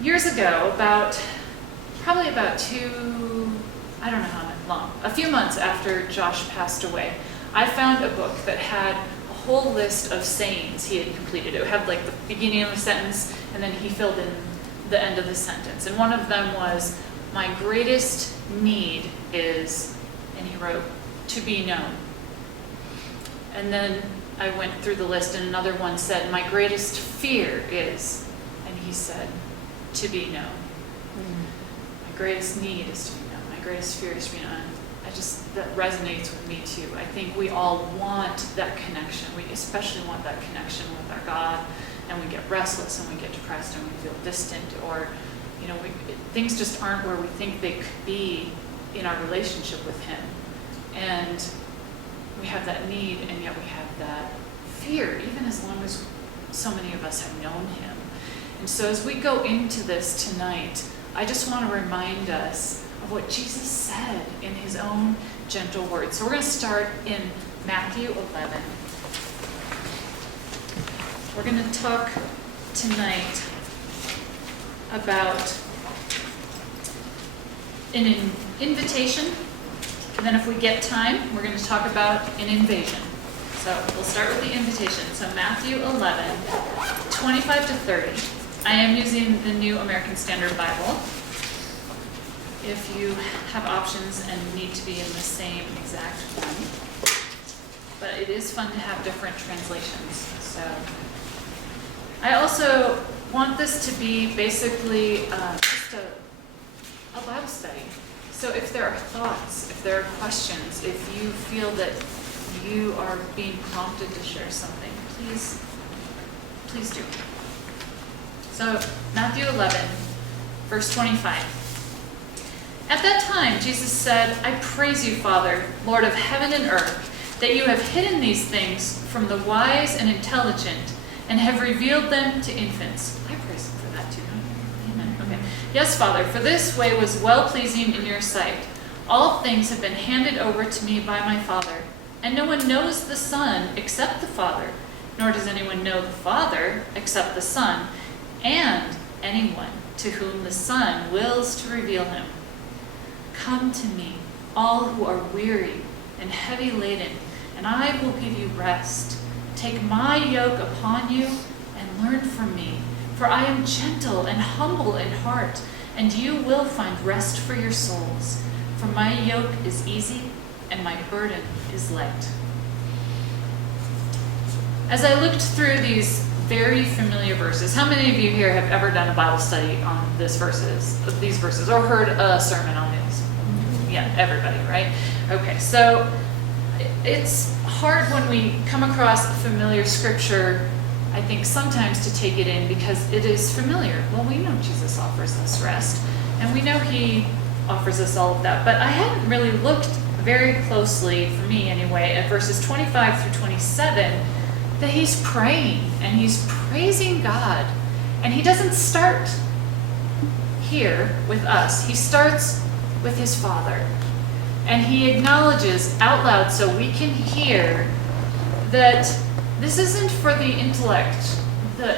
Years ago, probably about I don't know how long, a few months after Josh passed away, I found a book that had a whole list of sayings he had completed. It had like the beginning of a sentence, and then he filled in the end of the sentence. And one of them was, "My greatest need is," and he wrote, "to be known." And then I went through the list, and another one said, "My greatest fear is," and he said, "to be known." My greatest need is to be known. My greatest fear is to be known. That resonates with me too. I think we all want that connection. We especially want that connection with our God, and we get restless and we get depressed and we feel distant, or things just aren't where we think they could be in our relationship with Him. And we have that need, and yet we have that fear, even as long as so many of us have known Him. And so as we go into this tonight, I just want to remind us of what Jesus said in His own gentle words. So we're going to start in Matthew 11. We're going to talk tonight about an invitation, and then if we get time, we're going to talk about an invasion. So we'll start with the invitation. So Matthew 11, 25 to 30. I am using the New American Standard Bible. If you have options and need to be in the same exact one. But it is fun to have different translations. So I also want this to be basically just a Bible study. So if there are thoughts, if there are questions, if you feel that you are being prompted to share something, please do. So Matthew 11, verse 25. At that time, Jesus said, "I praise you, Father, Lord of heaven and earth, that you have hidden these things from the wise and intelligent and have revealed them to infants." I praise Him for that too. Amen. Okay. "Yes, Father, for this way was well-pleasing in your sight. All things have been handed over to me by my Father, and no one knows the Son except the Father, nor does anyone know the Father except the Son, and anyone to whom the Son wills to reveal Him. Come to me, all who are weary and heavy laden, and I will give you rest. Take my yoke upon you and learn from me, for I am gentle and humble in heart, and you will find rest for your souls. For my yoke is easy and my burden is light." As I looked through these very familiar verses, how many of you here have ever done a Bible study on these verses, or heard a sermon on these? Yeah, everybody, right? Okay, so it's hard when we come across a familiar scripture, I think sometimes to take it in because it is familiar. Well, we know Jesus offers us rest, and we know He offers us all of that, but I hadn't really looked very closely, for me anyway, at verses 25 through 27, that He's praying and He's praising God. And He doesn't start here with us. He starts with His Father. And He acknowledges out loud so we can hear that this isn't for the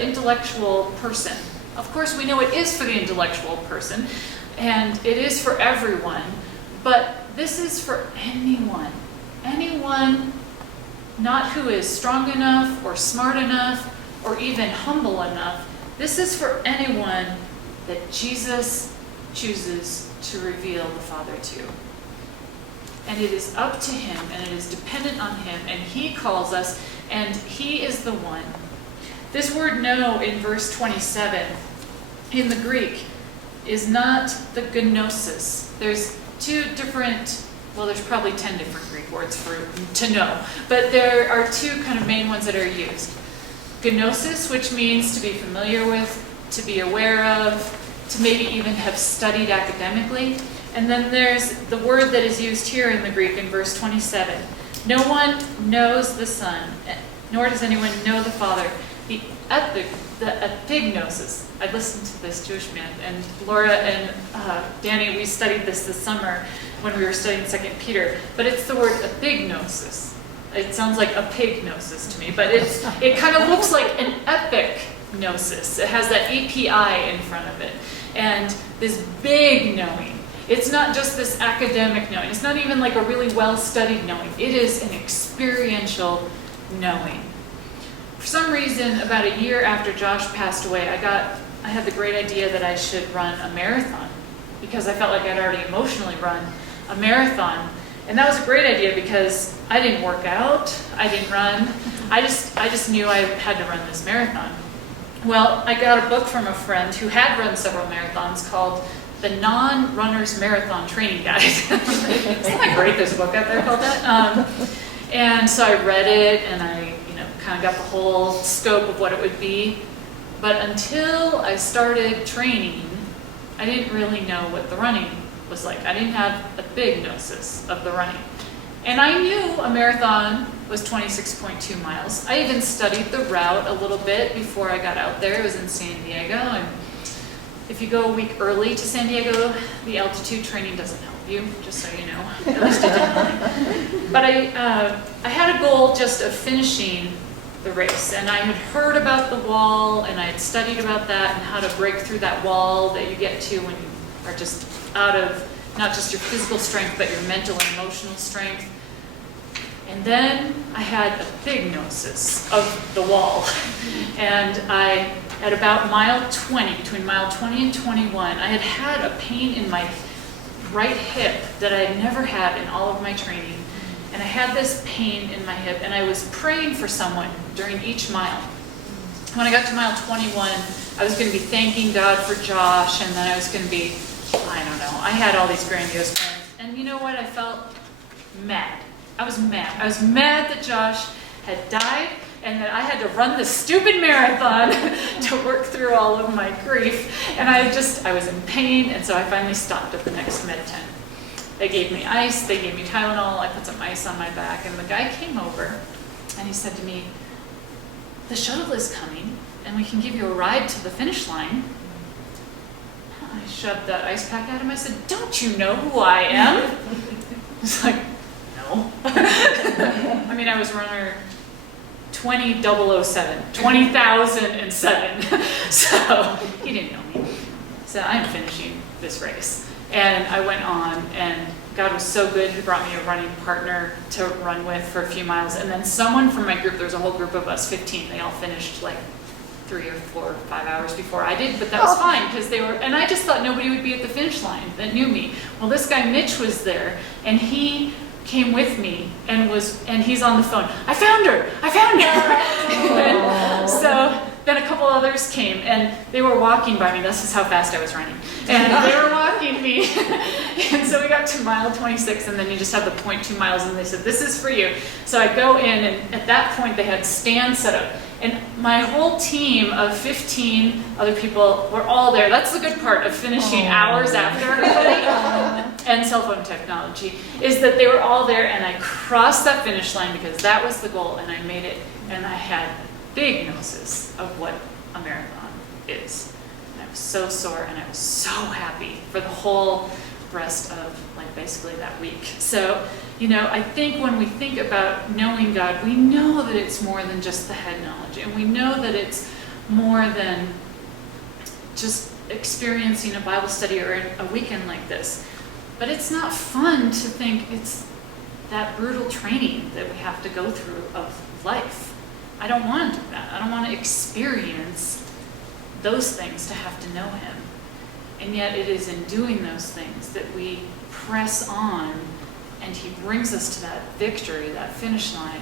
intellectual person. Of course, we know it is for the intellectual person, and it is for everyone, but this is for anyone. Anyone not who is strong enough or smart enough or even humble enough. This is for anyone that Jesus chooses to reveal the Father to. And it is up to Him, and it is dependent on Him, and He calls us, and He is the one. This word "know" in verse 27 in the Greek is not the gnosis. There's there's probably 10 different Greek words for to know, but there are two kind of main ones that are used. Gnosis, which means to be familiar with, to be aware of, to maybe even have studied academically. And then there's the word that is used here in the Greek in verse 27. No one knows the Son, nor does anyone know the Father. The epignosis. I listened to this Jewish man, and Laura and Danny, we studied this summer when we were studying 2 Peter. But it's the word epignosis. It sounds like epignosis to me, but it kind of looks like an epic gnosis. It has that EPI in front of it. And this big knowing. It's not just this academic knowing. It's not even like a really well-studied knowing. It is an experiential knowing. For some reason, about a year after Josh passed away, I had the great idea that I should run a marathon because I felt like I'd already emotionally run a marathon. And that was a great idea because I didn't work out, I didn't run. I just knew I had to run this marathon. Well, I got a book from a friend who had run several marathons called The Non-Runner's Marathon Training Guide. Isn't that great? There's a book out there called that. And so I read it, and I, kind of got the whole scope of what it would be. But until I started training, I didn't really know what the running was like. I didn't have a big gnosis of the running. And I knew a marathon was 26.2 miles. I even studied the route a little bit before I got out there. It was in San Diego, and if you go a week early to San Diego, the altitude training doesn't help you, just so you know. At least it didn't. But I had a goal just of finishing the race, and I had heard about the wall, and I had studied about that and how to break through that wall that you get to when you are just out of not just your physical strength, but your mental and emotional strength. And then I had a big gnosis of the wall. And at about mile 20, between mile 20 and 21, I had a pain in my right hip that I had never had in all of my training. And I had this pain in my hip, and I was praying for someone during each mile. When I got to mile 21, I was going to be thanking God for Josh, and then I was going to be, I don't know, I had all these grandiose plans. And you know what? I felt mad. I was mad. I was mad that Josh had died and that I had to run this stupid marathon to work through all of my grief. And I was in pain, and so I finally stopped at the next med tent. They gave me ice, they gave me Tylenol, I put some ice on my back, and the guy came over and he said to me, "The shuttle is coming and we can give you a ride to the finish line." I shoved that ice pack at him. I said, "Don't you know who I am?" He's like, "No." I mean, I was runner 20007, 20,007. So he didn't know me. So I'm finishing this race. And I went on, and God was so good. He brought me a running partner to run with for a few miles. And then someone from my group, there was a whole group of us, 15, they all finished like 3 or 4 or 5 hours before I did, but that was fine because they were, and I just thought nobody would be at the finish line that knew me. Well, this guy Mitch was there, and he came with me and he's on the phone. "I found her! And so then a couple others came, and they were walking by me. This is how fast I was running. And they were walking me. And so we got to mile 26, and then you just have the 0.2 miles, and they said, "This is for you." So I go in, and at that point they had stands set up. And my whole team of 15 other people were all there. That's the good part of finishing hours after everybody and cell phone technology, is that they were all there, and I crossed that finish line because that was the goal, and I made it, and I had big gnosis of what a marathon is. And I was so sore, and I was so happy for the whole rest of basically that week. So, I think when we think about knowing God, we know that it's more than just the head knowledge, and we know that it's more than just experiencing a Bible study or a weekend like this. But it's not fun to think it's that brutal training that we have to go through of life. I don't want to do that. I don't want to experience those things to have to know Him. And yet it is in doing those things that we press on, and He brings us to that victory, that finish line,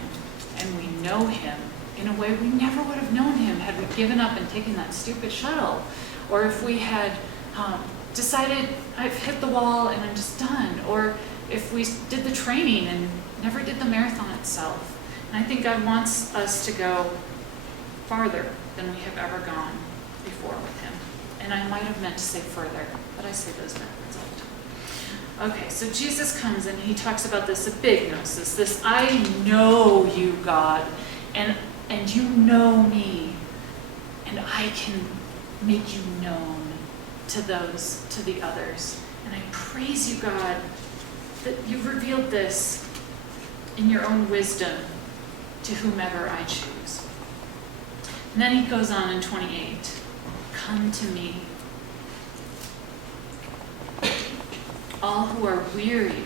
and we know Him in a way we never would have known Him had we given up and taken that stupid shuttle, or if we had decided, I've hit the wall and I'm just done, or if we did the training and never did the marathon itself. And I think God wants us to go farther than we have ever gone before with Him. And I might have meant to say further, but I say those backwards all the time. Okay, so Jesus comes and He talks about this big gnosis, this "I know you, God, and you know me, and I can make you known to the others. And I praise you, God, that you've revealed this in your own wisdom to whomever I choose." And then he goes on in 28, come to me, all who are weary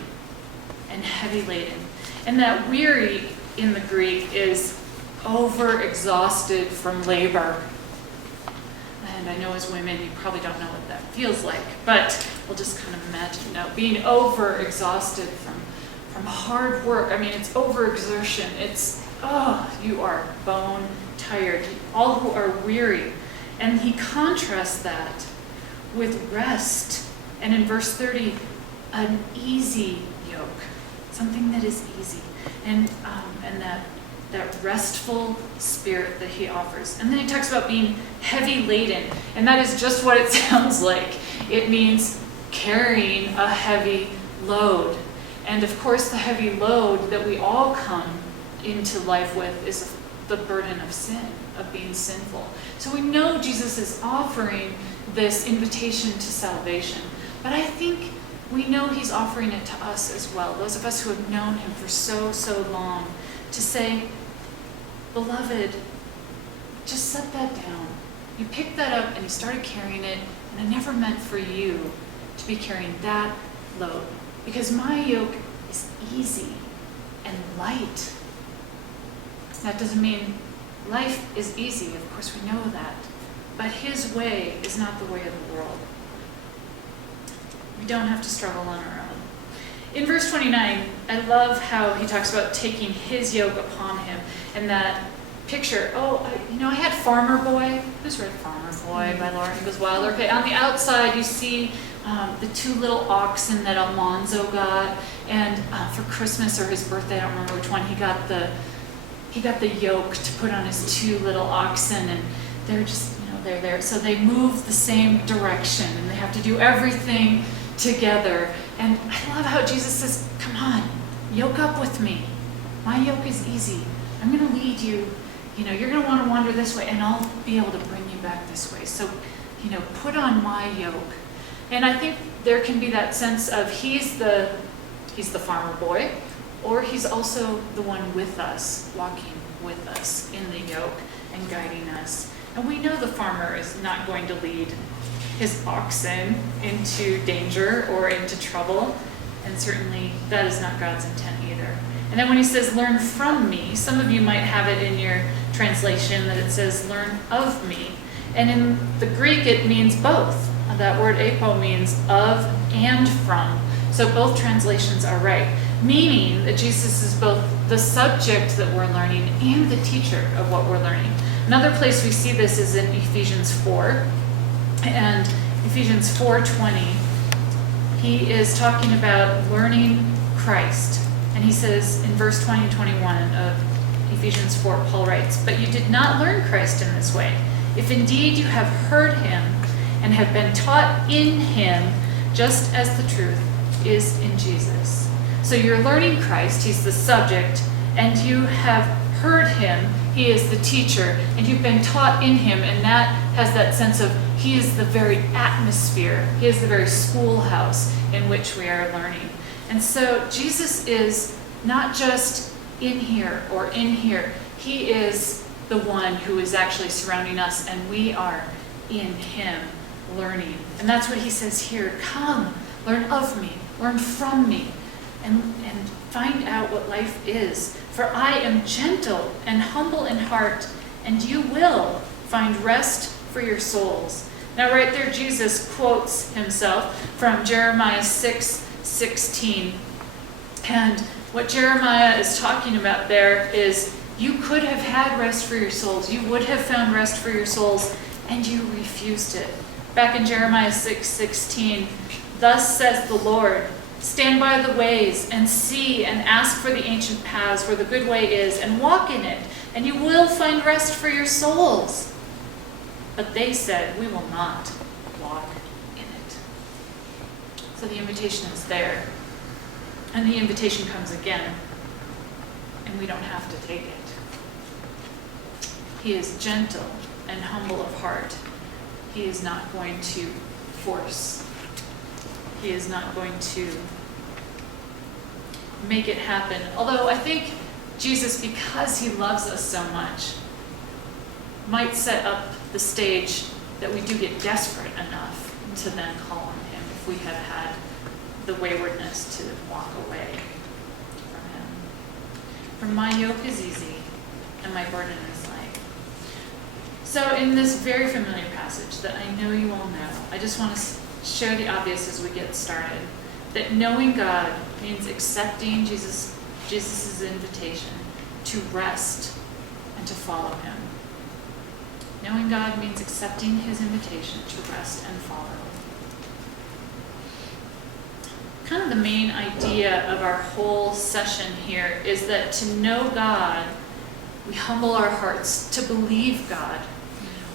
and heavy laden. And that weary in the Greek is over-exhausted from labor. And I know as women, you probably don't know what that feels like, but we'll just kind of imagine now being over-exhausted from hard work. I mean, it's overexertion. It's, you are bone tired. All who are weary. And he contrasts that with rest. And in verse 30, an easy yoke, something that is easy. And that restful spirit that he offers. And then he talks about being heavy laden, and that is just what it sounds like. It means carrying a heavy load. And of course, the heavy load that we all come into life with is the burden of sin, of being sinful. So we know Jesus is offering this invitation to salvation, but I think we know he's offering it to us as well, those of us who have known him for so long, to say, beloved, just set that down. You picked that up and you started carrying it, and I never meant for you to be carrying that load, because my yoke is easy and light. That doesn't mean life is easy, of course we know that, but his way is not the way of the world. We don't have to struggle on our own. In verse 29, I love how he talks about taking his yoke upon him, and that picture, I had Farmer Boy. Who's read Farmer Boy by Laura Ingalls Wilder? Okay, on the outside you see the two little oxen that Almanzo got, and for Christmas or his birthday, I don't remember which one, he got the yoke to put on his two little oxen, and they're just, they're there. So they move the same direction, and they have to do everything together. And I love how Jesus says, come on, yoke up with me. My yoke is easy. I'm going to lead you. You're going to want to wander this way, and I'll be able to bring you back this way. So, put on my yoke. And I think there can be that sense of he's the farmer boy, or he's also the one with us, walking with us in the yoke and guiding us. And we know the farmer is not going to lead his oxen into danger or into trouble, and certainly that is not God's intent either. And then when he says, learn from me, some of you might have it in your translation that it says, learn of me. And in the Greek, it means both. That word apo means of and from. So both translations are right, meaning that Jesus is both the subject that we're learning and the teacher of what we're learning. Another place we see this is in Ephesians 4. And Ephesians 4:20, he is talking about learning Christ. And he says in verse 20 and 21 of Ephesians 4, Paul writes, but you did not learn Christ in this way. If indeed you have heard him and have been taught in him, just as the truth is in Jesus. So you're learning Christ, he's the subject, and you have heard him, he is the teacher, and you've been taught in him, and that has that sense of he is the very atmosphere, he is the very schoolhouse in which we are learning. And so Jesus is not just in here or in here, he is the one who is actually surrounding us, and we are in him learning. And that's what he says here, come, learn of me, learn from me, and find out what life is. For I am gentle and humble in heart, and you will find rest for your souls. Now right there, Jesus quotes himself from Jeremiah 6:16. And what Jeremiah is talking about there is you could have had rest for your souls. You would have found rest for your souls, and you refused it. Back in Jeremiah 6:16, thus says the Lord, stand by the ways and see and ask for the ancient paths where the good way is, and walk in it, and you will find rest for your souls. But they said, we will not walk in it. So the invitation is there. And the invitation comes again. And we don't have to take it. He is gentle and humble of heart. He is not going to force. He is not going to make it happen. Although I think Jesus, because he loves us so much, might set up the stage that we do get desperate enough to then call on him if we have had the waywardness to walk away from him. For my yoke is easy and my burden is light. So in this very familiar passage that I know you all know, I just want to share the obvious as we get started, that knowing God means accepting Jesus' invitation to rest and to follow him. Knowing God means accepting his invitation to rest and follow. Kind of the main idea of our whole session here is that to know God, we humble our hearts to believe God.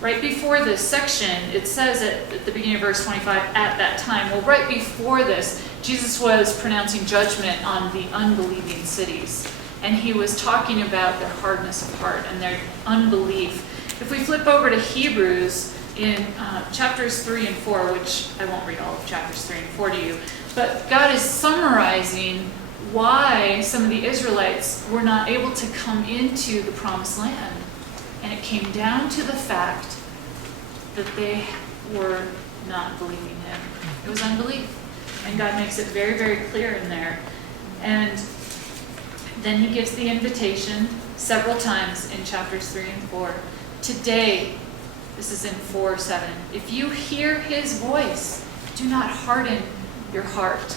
Right before this section, it says at the beginning of verse 25, at that time. Well, right before this, Jesus was pronouncing judgment on the unbelieving cities. And he was talking about their hardness of heart and their unbelief. If we flip over to Hebrews in chapters 3 and 4, which I won't read all of chapters 3 and 4 to you, but God is summarizing why some of the Israelites were not able to come into the promised land. And it came down to the fact that they were not believing him. It was unbelief. And God makes it very, very clear in there. And then he gives the invitation several times in chapters 3 and 4. Today, this is in 4:7, if you hear his voice, do not harden your heart.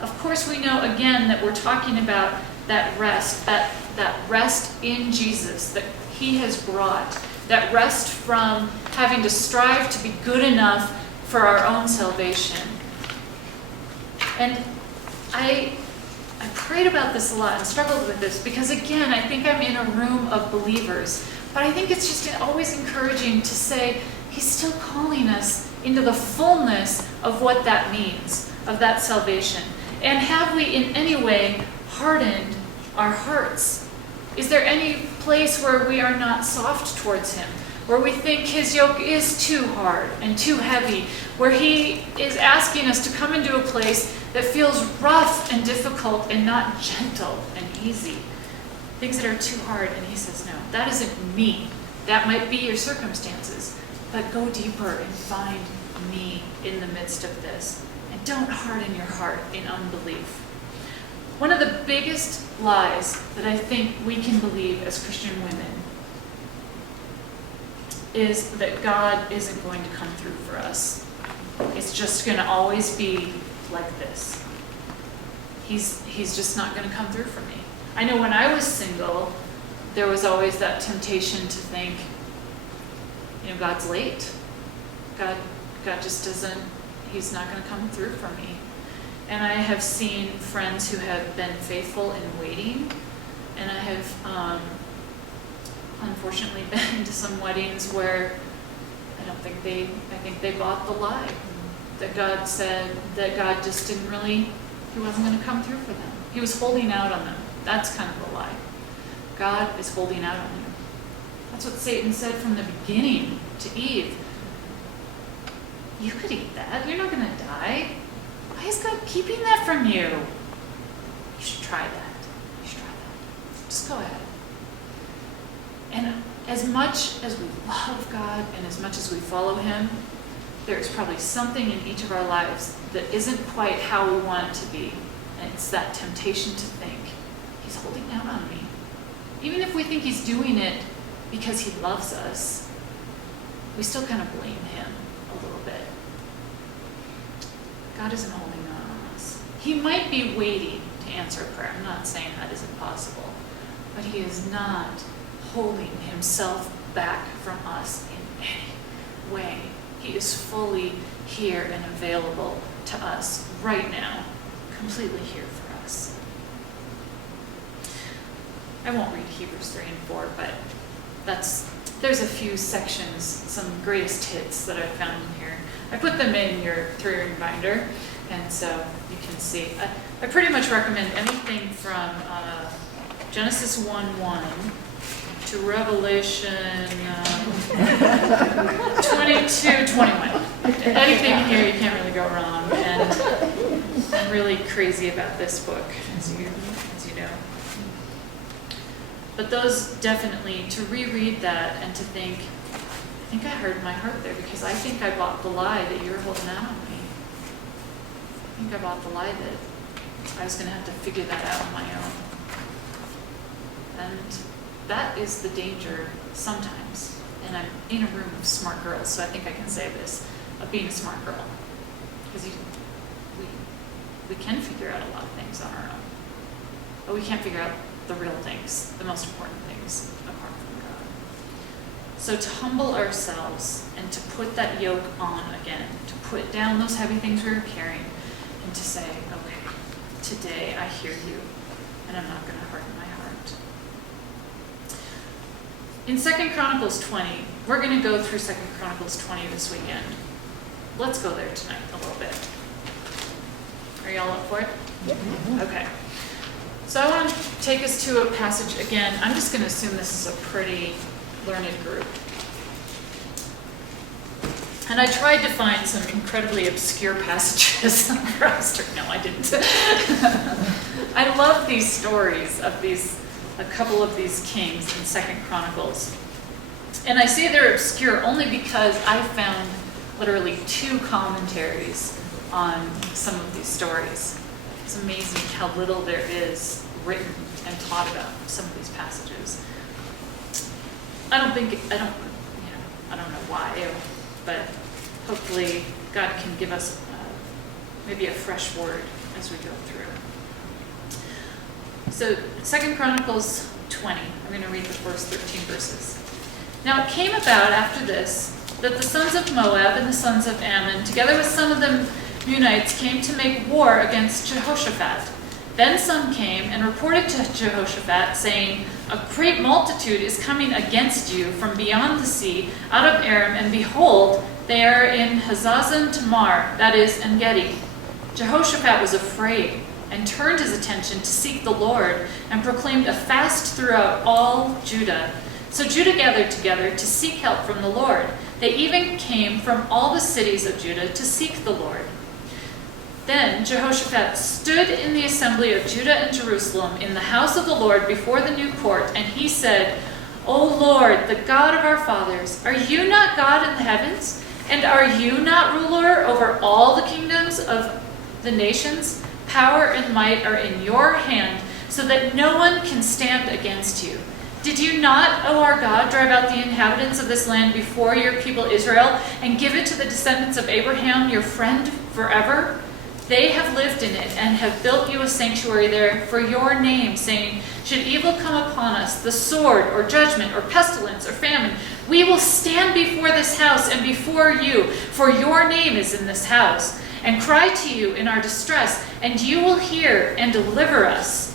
Of course, we know again that we're talking about that rest, that rest in Jesus that he has brought, that rest from having to strive to be good enough for our own salvation. And I prayed about this a lot and struggled with this because, again, I think I'm in a room of believers. But I think it's just always encouraging to say he's still calling us into the fullness of what that means, of that salvation. And have we in any way hardened our hearts? Is there any place where we are not soft towards him? Where we think his yoke is too hard and too heavy? Where he is asking us to come into a place that feels rough and difficult and not gentle and easy? Things that are too hard, and he says, no, that isn't me. That might be your circumstances, but go deeper and find me in the midst of this. And don't harden your heart in unbelief. One of the biggest lies that I think we can believe as Christian women is that God isn't going to come through for us. It's just going to always be like this. He's just not going to come through for me. I know when I was single, there was always that temptation to think, God's late. God just doesn't, he's not going to come through for me. And I have seen friends who have been faithful in waiting, and I have unfortunately been to some weddings where I think they bought the lie that God said that God just didn't really, he wasn't going to come through for them. He was holding out on them. That's kind of a lie. God is holding out on you. That's what Satan said from the beginning to Eve. You could eat that. You're not going to die. Why is God keeping that from you? You should try that. You should try that. Just go ahead. And as much as we love God and as much as we follow him, there's probably something in each of our lives that isn't quite how we want it to be. And it's that temptation to think, he's holding out on me. Even if we think he's doing it because he loves us, we still kind of blame him a little bit. God isn't holding out on us. He might be waiting to answer a prayer. I'm not saying that isn't possible. But he is not holding himself back from us in any way. He is fully here and available to us right now, completely here for us. I won't read Hebrews 3 and 4, but there's a few sections, some greatest hits that I've found in here. I put them in your 3-ring binder, and so you can see. I pretty much recommend anything from Genesis 1:1 to Revelation 22:21. Anything in here, you can't really go wrong. And I'm really crazy about this book, as you know. But those definitely, to reread that and to think, I think I heard my heart there, because I think I bought the lie that you were holding out on me. I think I bought the lie that I was going to have to figure that out on my own. And that is the danger sometimes. And I'm in a room of smart girls, so I think I can say this, of being a smart girl. Because we can figure out a lot of things on our own. But we can't figure out the real things, the most important things, apart from God. So to humble ourselves and to put that yoke on again, to put down those heavy things we were carrying, and to say, okay, today I hear you, and I'm not going to harden my heart. In 2 Chronicles 20, we're going to go through 2 Chronicles 20 this weekend. Let's go there tonight a little bit. Are y'all up for it? Yep. Okay. So I want to take us to a passage again. I'm just going to assume this is a pretty learned group. And I tried to find some incredibly obscure passages for us. No, I didn't. I love these stories of a couple of these kings in 2 Chronicles. And I say they're obscure only because I found literally 2 commentaries on some of these stories. It's amazing how little there is written and taught about some of these passages. I don't know why, but hopefully God can give us maybe a fresh word as we go through. So 2 Chronicles 20, I'm going to read the first 13 verses. Now it came about after this that the sons of Moab and the sons of Ammon, together with some of the Meunites, came to make war against Jehoshaphat. Then some came and reported to Jehoshaphat, saying, "A great multitude is coming against you from beyond the sea, out of Aram, and behold, they are in Hazazon Tamar, that is, En-gedi." Jehoshaphat was afraid and turned his attention to seek the Lord and proclaimed a fast throughout all Judah. So Judah gathered together to seek help from the Lord. They even came from all the cities of Judah to seek the Lord. Then Jehoshaphat stood in the assembly of Judah and Jerusalem in the house of the Lord before the new court, and he said, "O Lord, the God of our fathers, are you not God in the heavens? And are you not ruler over all the kingdoms of the nations? Power and might are in your hand, so that no one can stand against you. Did you not, O our God, drive out the inhabitants of this land before your people Israel, and give it to the descendants of Abraham, your friend, forever? They have lived in it and have built you a sanctuary there for your name, saying, should evil come upon us, the sword or judgment or pestilence or famine, we will stand before this house and before you, for your name is in this house, and cry to you in our distress, and you will hear and deliver us.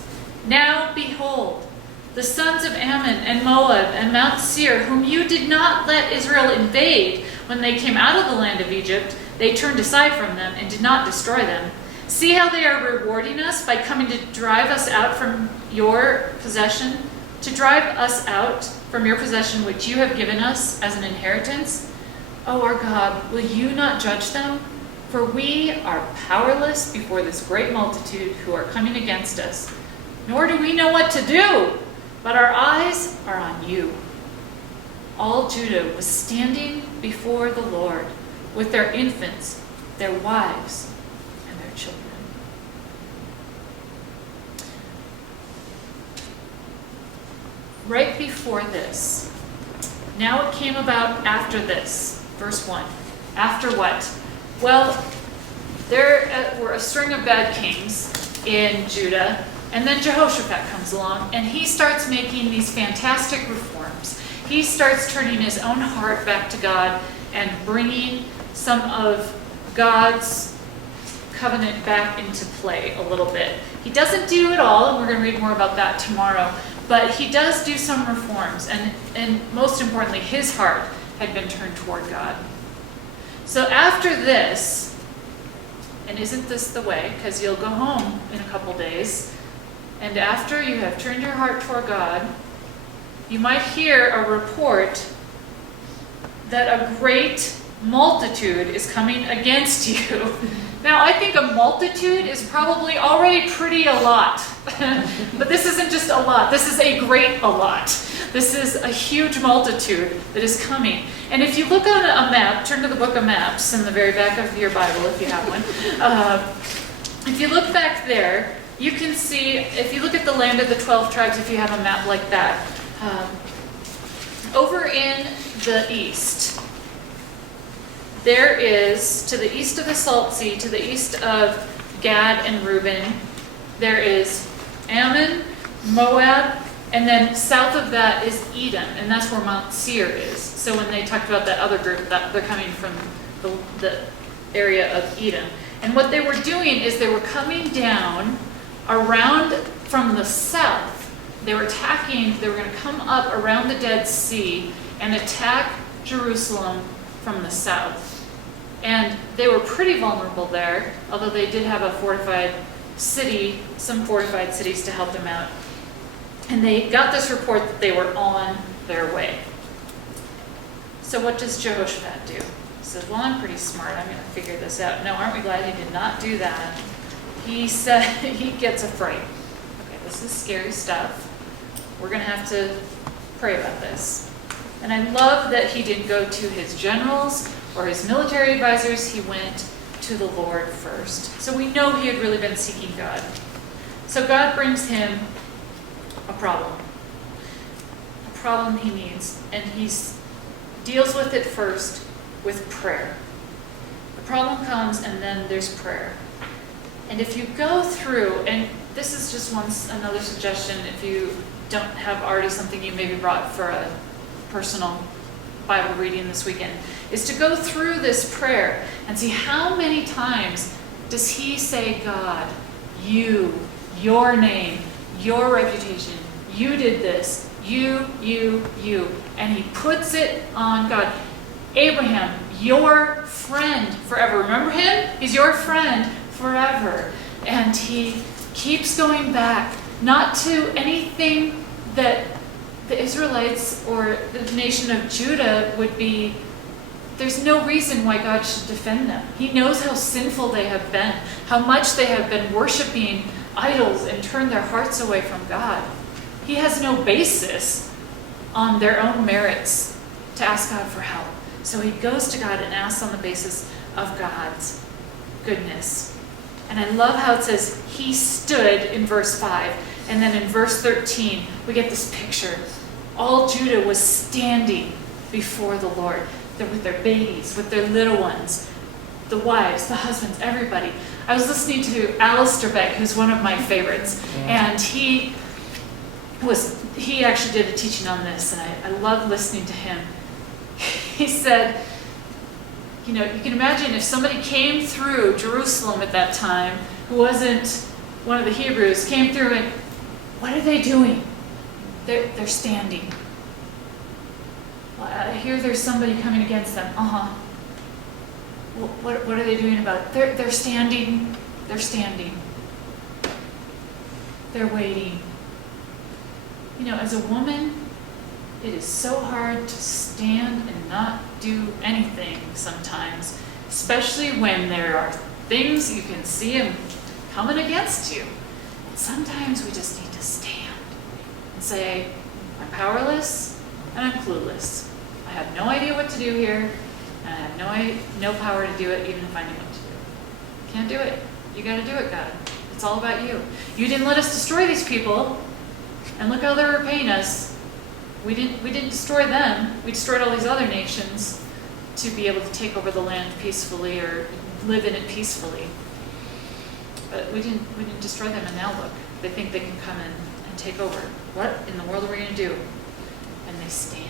Now behold, the sons of Ammon and Moab and Mount Seir, whom you did not let Israel invade when they came out of the land of Egypt, they turned aside from them and did not destroy them. See how they are rewarding us by coming to drive us out from your possession, to drive us out from your possession which you have given us as an inheritance. O our God, will you not judge them? For we are powerless before this great multitude who are coming against us, nor do we know what to do, but our eyes are on you. All Judah was standing before the Lord, with their infants, their wives, and their children. Right before this, now it came about after this, verse 1. After what? Well, there were a string of bad kings in Judah, and then Jehoshaphat comes along, and he starts making these fantastic reforms. He starts turning his own heart back to God and bringing some of God's covenant back into play a little bit. He doesn't do it all, and we're going to read more about that tomorrow, but he does do some reforms, and most importantly, his heart had been turned toward God. So after this, and isn't this the way, because you'll go home in a couple days, and after you have turned your heart toward God, you might hear a report that a great multitude is coming against you. Now, I think a multitude is probably already pretty a lot. But this isn't just a lot. This is a great a lot. This is a huge multitude that is coming. And if you look on a map, turn to the book of maps in the very back of your Bible if you have one. If you look back there, you can see, if you look at the land of the 12 tribes, if you have a map like that, over in the east, there is, to the east of the Salt Sea, to the east of Gad and Reuben, there is Ammon, Moab, and then south of that is Edom, and that's where Mount Seir is. So when they talked about that other group, that they're coming from the area of Edom. And what they were doing is they were coming down around from the south. They were attacking, they were going to come up around the Dead Sea and attack Jerusalem from the south. And they were pretty vulnerable there, although they did have a fortified city, some fortified cities to help them out. And they got this report that they were on their way. So what does Jehoshaphat do? He says, well, I'm pretty smart. I'm going to figure this out. No, aren't we glad he did not do that? He said, he gets afraid. Okay, this is scary stuff. We're going to have to pray about this. And I love that he didn't go to his generals or his military advisors. He went to the Lord first. So we know he had really been seeking God. So God brings him a problem he needs, and he deals with it first with prayer. The problem comes, and then there's prayer. And if you go through, and this is just another suggestion, if you don't have already something you maybe brought for a personal Bible reading this weekend, is to go through this prayer and see how many times does he say, God, you, your name, your reputation, you did this, you, and he puts it on God. Abraham, your friend forever. Remember him? He's your friend forever. And he keeps going back, not to anything that the Israelites or the nation of Judah would be. There's no reason why God should defend them. He knows how sinful they have been, how much they have been worshiping idols and turned their hearts away from God. He has no basis on their own merits to ask God for help. So he goes to God and asks on the basis of God's goodness. And I love how it says, he stood in verse 5. And then in verse 13, we get this picture. All Judah was standing before the Lord. They're with their babies, with their little ones, the wives, the husbands, everybody. I was listening to Alistair Beck, who's one of my favorites, and he actually did a teaching on this, and I love listening to him. He said, you can imagine if somebody came through Jerusalem at that time, who wasn't one of the Hebrews, came through and, what are they doing? They're standing. Well, I hear there's somebody coming against them. What are they doing about it? They're standing. They're standing. They're waiting. As a woman, it is so hard to stand and not do anything sometimes, especially when there are things you can see them coming against you. And sometimes we just need to stand and say, I'm powerless and I'm clueless. I have no idea what to do here, and I have no power to do it, even if I knew what to do. Can't do it. You got to do it, God. It's all about you. You didn't let us destroy these people, and look how they were repaying us. We didn't destroy them. We destroyed all these other nations to be able to take over the land peacefully or live in it peacefully. But we didn't destroy them, and now look, they think they can come in and take over. What in the world are we going to do? And they stand.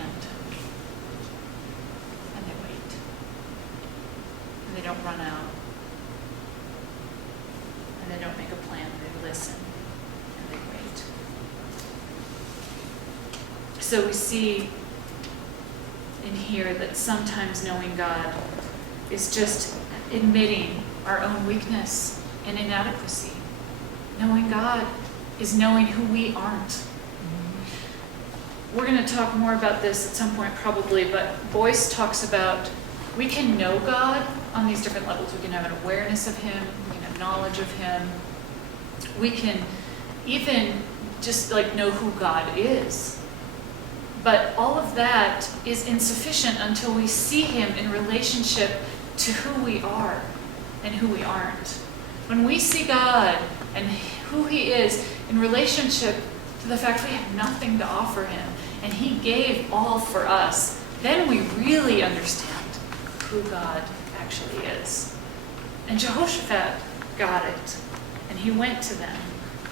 And they wait. And they don't run out. And they don't make a plan. They listen. And they wait. So we see in here that sometimes knowing God is just admitting our own weakness and inadequacy. Knowing God is knowing who we aren't. We're going to talk more about this at some point probably, but Boyce talks about We can know God on these different levels. We can have an awareness of him. We can have knowledge of him. We can even just like know who God is. But all of that is insufficient until we see him in relationship to who we are and who we aren't. When we see God and who he is in relationship to the fact we have nothing to offer him, and he gave all for us, then we really understand who God actually is. And Jehoshaphat got it, and he went to them,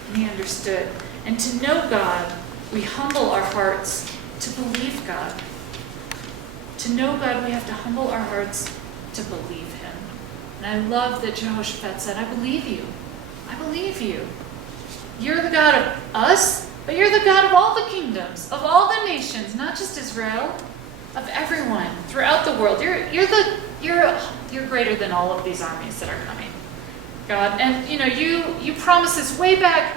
and he understood. And to know God, we humble our hearts to believe God. To know God, we have to humble our hearts to believe him. And I love that Jehoshaphat said, I believe you. I believe you. You're the God of us, but you're the God of all the kingdoms, of all the nations, not just Israel, of everyone throughout the world. You're greater than all of these armies that are coming, God. And you promised this way back,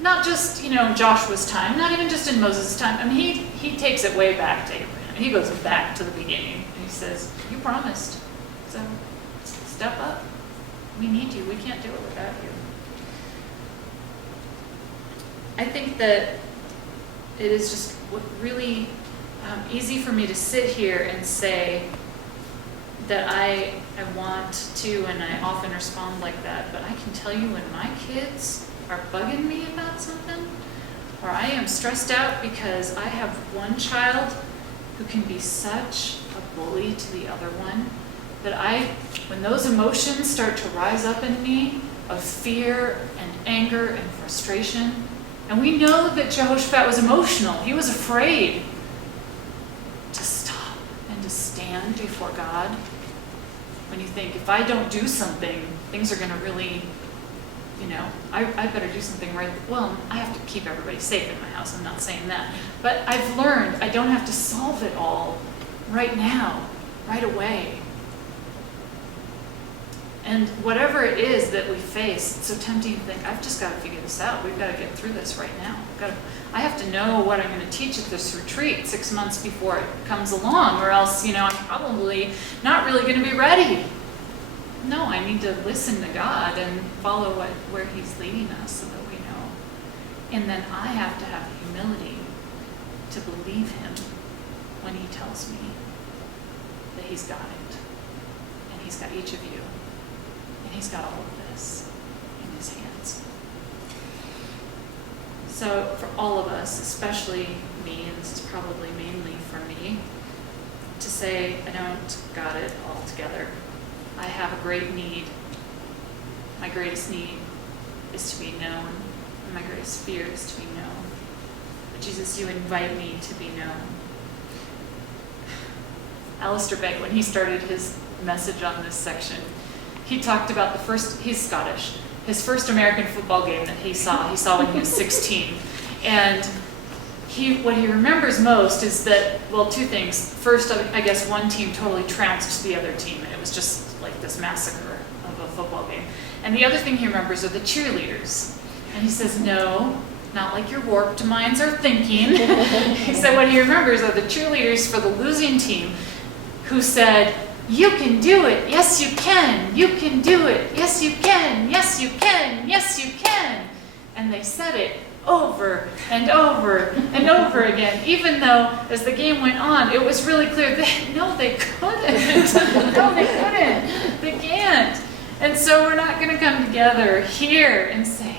not just Joshua's time, not even just in Moses' time. I mean, he takes it way back to Abraham. He goes back to the beginning, and he says, "You promised, so step up. We need you. We can't do it without you." I think that it is just really easy for me to sit here and say that I want to, and I often respond like that, but I can tell you when my kids are bugging me about something, or I am stressed out because I have one child who can be such a bully to the other one, that when those emotions start to rise up in me of fear and anger and frustration, and we know that Jehoshaphat was emotional, he was afraid to stop and to stand before God. When you think, if I don't do something, things are going to really, I better do something right. Well, I have to keep everybody safe in my house. I'm not saying that. But I've learned I don't have to solve it all right now, right away. And whatever it is that we face, it's so tempting to think, I've just got to figure this out. We've got to get through this right now. I have to know what I'm going to teach at this retreat 6 months before it comes along, or else, I'm probably not really going to be ready. No, I need to listen to God and follow where he's leading us so that we know. And then I have to have the humility to believe him when he tells me that he's got it. And he's got each of you. And he's got all of this in his hands. So for all of us, especially me, and this is probably mainly for me, to say, I don't got it all together. I have a great need. My greatest need is to be known, and my greatest fear is to be known. But Jesus, you invite me to be known. Alistair Begg, when he started his message on this section, he talked about he's Scottish, his first American football game that he saw when he was 16. And what he remembers most is that, well, two things. First, I guess one team totally trounced the other team, and it was just like this massacre of a football game. And the other thing he remembers are the cheerleaders. And he says, no, not like your warped minds are thinking. He said what he remembers are the cheerleaders for the losing team who said, you can do it, yes you can, you can do it, yes you can, yes you can, yes you can. And they said it over and over and over again, even though as the game went on, it was really clear that no, they couldn't. No, they couldn't. They can't. And so we're not going to come together here and say,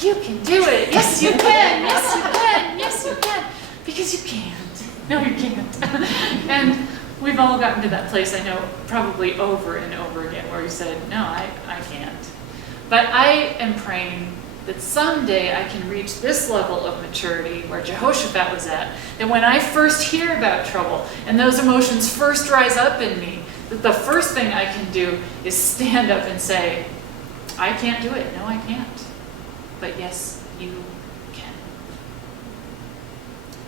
you can do it. Yes, you can. Yes, you can. Yes, you can. Because you can't. No, you can't. And we've all gotten to that place, I know, probably over and over again, where we said, no, I can't. But I am praying that someday I can reach this level of maturity where Jehoshaphat was at, that when I first hear about trouble and those emotions first rise up in me, that the first thing I can do is stand up and say, I can't do it. No, I can't. But yes, you can.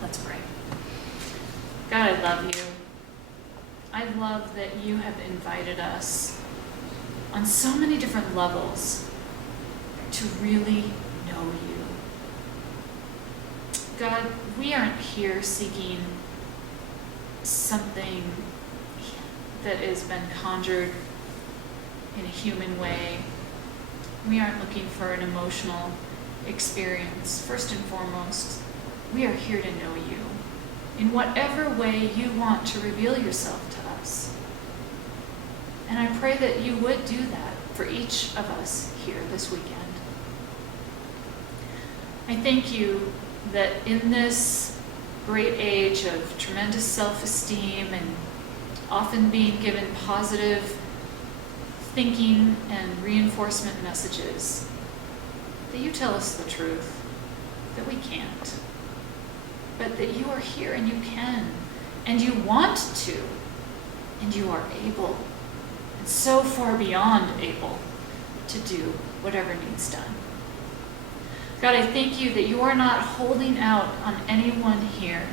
Let's pray. God, I love you. I love that you have invited us on so many different levels to really know you. God, we aren't here seeking something that has been conjured in a human way. We aren't looking for an emotional experience. First and foremost, we are here to know you in whatever way you want to reveal yourself to us. And I pray that you would do that for each of us here this weekend. I thank you that in this great age of tremendous self-esteem and often being given positive thinking and reinforcement messages, that you tell us the truth, that we can't, but that you are here and you can, and you want to, and you are able, and so far beyond able to do whatever needs done. God, I thank you that you are not holding out on anyone here,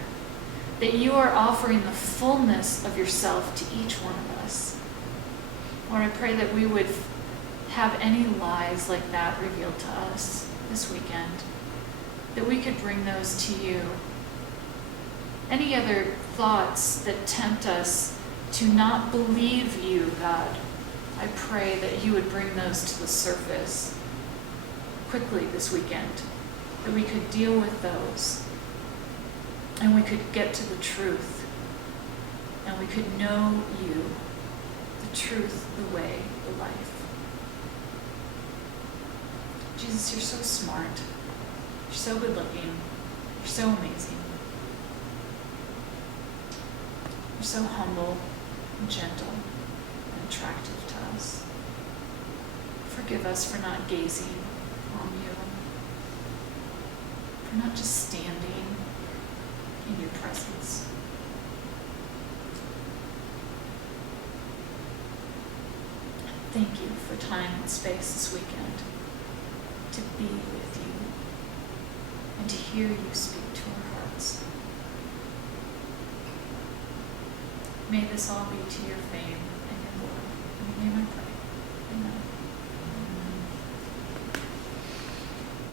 that you are offering the fullness of yourself to each one of us. Lord, I pray that we would have any lies like that revealed to us this weekend, that we could bring those to you. Any other thoughts that tempt us to not believe you, God, I pray that you would bring those to the surface quickly this weekend, that we could deal with those, and we could get to the truth, and we could know you, the truth, the way, the life. Jesus, you're so smart, you're so good looking, you're so amazing. You're so humble and gentle and attractive to us. Forgive us for not gazing on you, for not just standing in your presence. Thank you for time and space this weekend to be with you and to hear you speak to our hearts. May this all be to your fame.